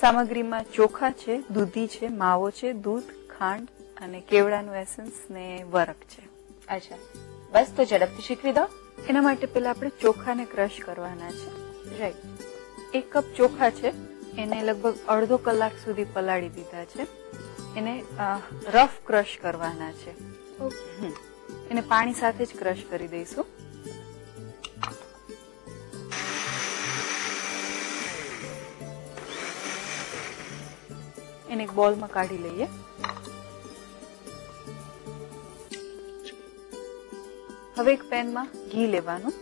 સામગ્રીમાં ચોખા છે, દૂધી છે, માવો છે, દૂધ, ખાંડ અને કેવડાનું એસન્સ ને વરખ છે. અચ્છા, બસ તો ઝડપથી શીખવી દો. એના માટે પેલા આપણે ચોખાને ક્રશ કરવાના છે. રાઈટ. 1 કપ ચોખા છે, એને લગભગ અડધો કલાક સુધી પલાળી દીધા છે. એને રફ ક્રશ કરવાના છે. એને પાણી સાથે જ ક્રશ કરી દઈશું. એને એક બોલમાં કાઢી લઈએ. હવે એક પેનમાં ઘી લેવાનું.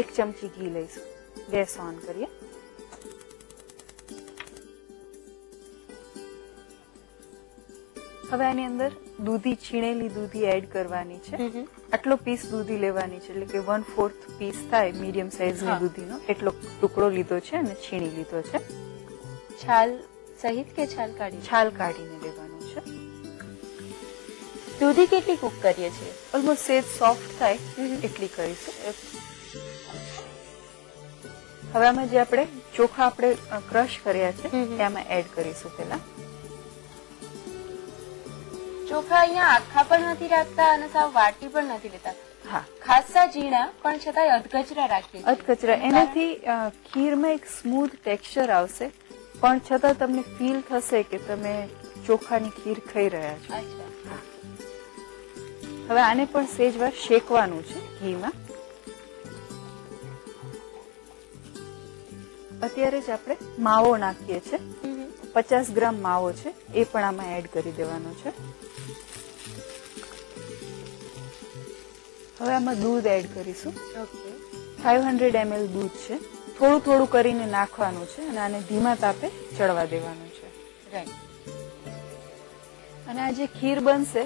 1 ચમચી ઘી લઈશું. ગેસ ઓન કરીએ. હવે આની અંદર દૂધી, છીણેલી દૂધી એડ કરવાની છે. આટલો પીસ દૂધી લેવાની છે, એટલે કે 1/4 પીસ થાય મીડિયમ સાઈઝની દૂધીનો એટલો ટુકડો લીધો છે અને છીણી લીધો છે. છાલ સહિત કે છાલ કાઢી? છાલ કાઢીને લેવાનું છે. દૂધી કેટલી કુક કરીએ છીએ? ઓલમોસ્ટ સેજ સોફ્ટ થાય એટલી કરીશું. હવે આમાં જે આપણે ચોખા ક્રશ કર્યા છે એ આમાં એડ કરીશું. પેલા ચોખા અહીંયા આખા પણ નથી રાખતા અને સાવ વાટી પણ નથી લેતા. હા, ખાસા ઝીણા પણ છતાંય અધકચરા રાખીએ. અધકચરા. એનાથી ખીરમાં એક સ્મૂથ ટેક્સચર આવશે, પણ છતાં તમને ફીલ થશે કે તમે ચોખાની ખીર ખાઈ રહ્યા છો. હવે આને પણ સેજ વાર શેકવાનું છે ઘીમાં. અત્યારે જ આપણે માવો નાખીએ છીએ. 50 ગ્રામ માવો છે, એ પણ આમાં એડ કરી દેવાનો છે. હવે આમાં દૂધ એડ કરીશું. 500 ml દૂધ છે. થોડું થોડું કરીને નાખવાનું છે અને આને ધીમા તાપે ચડવા દેવાનું છે. રાઈટ. અને આ જે ખીર બનશે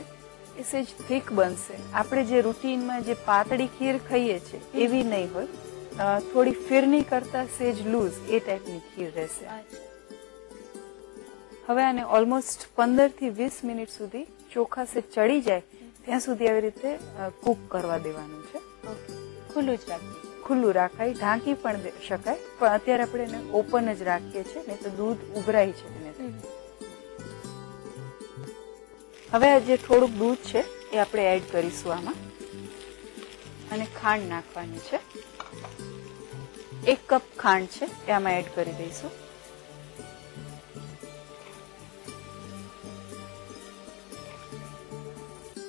એ સેજ થીક બનશે. આપણે જે રૂટીનમાં જે પાતળી ખીર ખાઈએ છીએ એવી નહીં હોય. થોડી ફિરની કરતા સેજ લૂઝ એ ટાઈપની ખીર રહેશે. હવે આને ઓલમોસ્ટ 15 થી 20 મિનિટ સુધી ચોખા સે ચડી જાય ત્યાં સુધી આવી રીતે કુક કરવા દેવાનું છે. ખુલ્લું જ રાખીએ? ખુલ્લું રાખાય, ઢાંકી પણ શકાય, પણ અત્યારે આપણે એને ઓપન જ રાખીએ છીએ, નહીં તો દૂધ ઉભરાય છે એને. હવે જે થોડુંક દૂધ છે એ આપણે એડ કરીશું આમાં અને ખાંડ નાખવાની છે. 1 કપ ખાંડ છે એ આમાં એડ કરી દઈશું.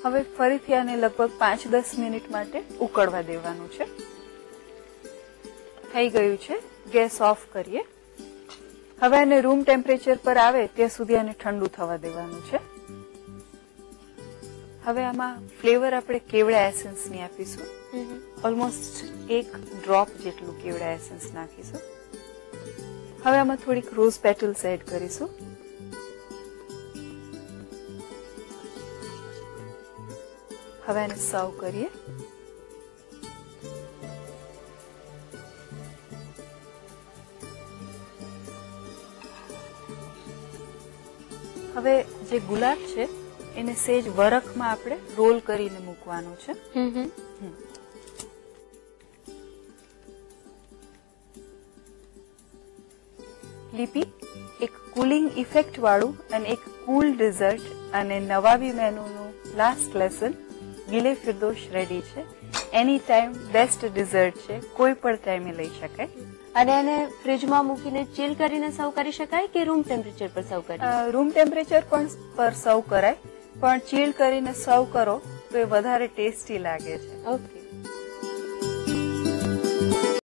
હવે ફરીથી આને લગભગ 5-10 મિનિટ માટે ઉકળવા દેવાનું છે. થઈ ગયું છે. ગેસ ઓફ કરીએ. હવે આને રૂમ ટેમ્પરેચર પર આવે ત્યાં સુધી આને ઠંડુ થવા દેવાનું છે. હવે આમાં ફ્લેવર આપણે કેવડા એસન્સ ની આપીશું. ઓલમોસ્ટ 1 ડ્રોપ જેટલું કેવડા એસન્સ નાખીશું. હવે આમાં થોડીક રોઝ પેટલ્સ એડ કરીશું. હવે આને સર્વ કરીએ. હવે જે ગુલાબ છે એને સેજ વરખમાં આપણે રોલ કરીને મૂકવાનું છે. લીપી એક કુલિંગ ઇફેક્ટ વાળું અને એક કુલ ડિઝર્ટ અને નવાબી મેનુનું લાસ્ટ લેસન ગિલે ફિરદોશ રેડી છે. એની ટાઈમ બેસ્ટ ડિઝર્ટ છે, કોઈ પણ ટાઈમે લઈ શકાય. અને એને ફ્રીજમાં મૂકીને ચીલ કરીને સર્વ કરી શકાય કે રૂમ ટેમ્પરેચર પર સર્વ કરી? રૂમ ટેમ્પરેચર પર સર્વ કરાય, પણ ચીલ કરીને સર્વ કરો તો એ વધારે ટેસ્ટી લાગે છે. ઓકે.